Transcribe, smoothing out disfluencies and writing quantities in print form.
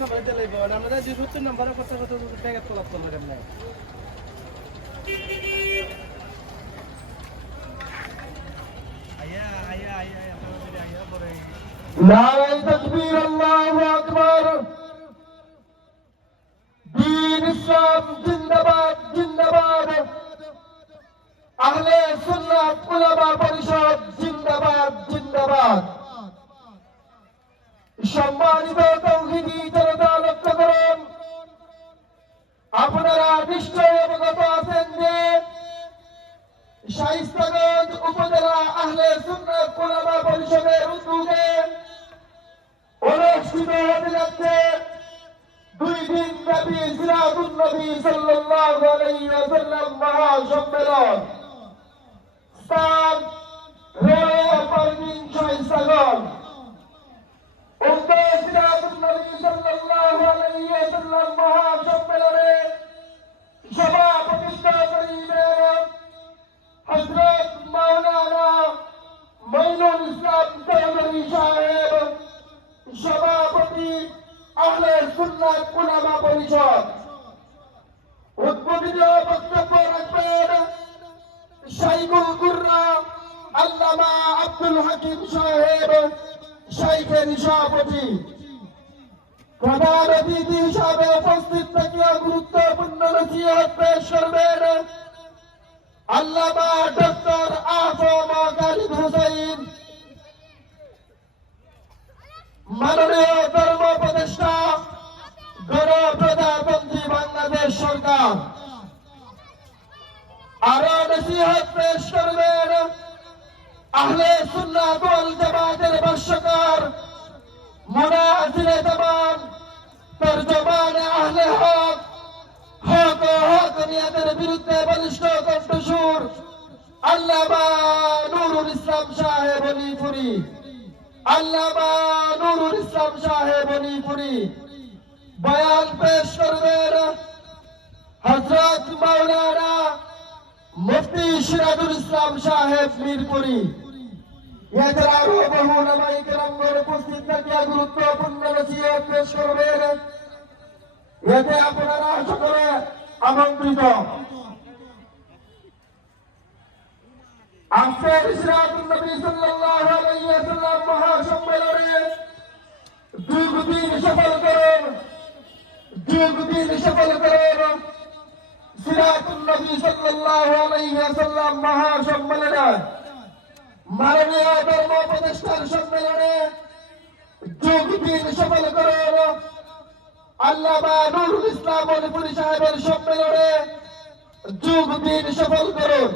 সবাই দিলে আমরা 270 নম্বরে কত কত টাকা তোলা করলাম না নারে তাকবীর আল্লাহু আকবার দ্বীন ইসলাম জিন্দাবাদ জিন্দাবাদ আহলে সুন্নাত উলামা পরিষদ জিন্দাবাদ জিন্দাবাদ সম্মানিত তৌহিদি জনতা লক্ষ্য করুন আপনারা নিশ্চয় অবগত আছেন যে শাইস্তাগঞ্জ উপজেলা আহলে সুন্নাত উলামা পরিষদের উদ্যোগে অনুষ্ঠিত হতে যাচ্ছে 2 দিন ব্যাপী সিরাতুন নবী সাল্লাল্লাহু আলাইহি ওয়াসাল্লাম মহাসম্মেলন স্থান রেলওয়ে পার্কিং শাইস্তাগঞ্জ উক্ত সিরাতুন নবী সাল্লাল্লাহু আলাইহি ওয়াসাল্লাম মহাসম্মেলনে সভাপতিত্ব করিবেন হযরত মাওলানা মাইনুল ইসলাম চৌধুরী সাহেব সভাপতি আহলে সুন্নাত উলামা পরিষদ উদ্বোধনী বক্তব্য রাখবেন শাইখুল কুররা আল্লামা আব্দুল হাকিম সাহেব শাইখের সভাপতি প্রধান অতিথি হিসাবে উপস্থিত থেকে গুরুত্বপূর্ণ নসিহত পেশ করবেন আল্লামা ডক্টর আফম খালিদ হুসাইন মাননীয় ধর্ম উপদেষ্টা গণপ্রজাতন্ত্রী বাংলাদেশ সরকার আরো নসিহত পেশ করবেন আহলে সুন্নাত ওয়াল জামাতের ভাষ্যকার মুনাজিরে জামান তরজমান আহলে হক হক ও হকনিয়াতের বিরুদ্ধে বলিষ্ঠ কণ্ঠস্বর আল্লামা নুরুল ইসলাম সাহেব অলিপুরি আল্লামা নুরুল ইসলাম সাহেব অলিপুরি বয়ান পেশ করবেন হযরত মাওলানা মুফতি সিরাজুল ইসলাম সাহেব মিরপুরি এছাড়াও বহু উলামায়ে কেরামগণ উপস্থিত থেকে গুরুত্বপূর্ণ নসিহত পেশ করবেন এতে আপনারা সকলে আমন্ত্রিত আজকের সিরাতুন নবী সাল্লাল্লাহু আলাইহি ওয়াসাল্লাম মহাসম্মেলনে যুগদিন সফল করুন সিরাতুন নবী সাল্লাল্লাহু আলাইহি ওয়াসাল্লাম মহাসম্মেলনে মাননীয় ধর্ম উপদেষ্টার সম্মেলনে যুগদিন সফল করুন আল্লামা নুরুল ইসলাম অলিপুরি সাহেবের সম্মেলনে যুগদিন সফল করুন।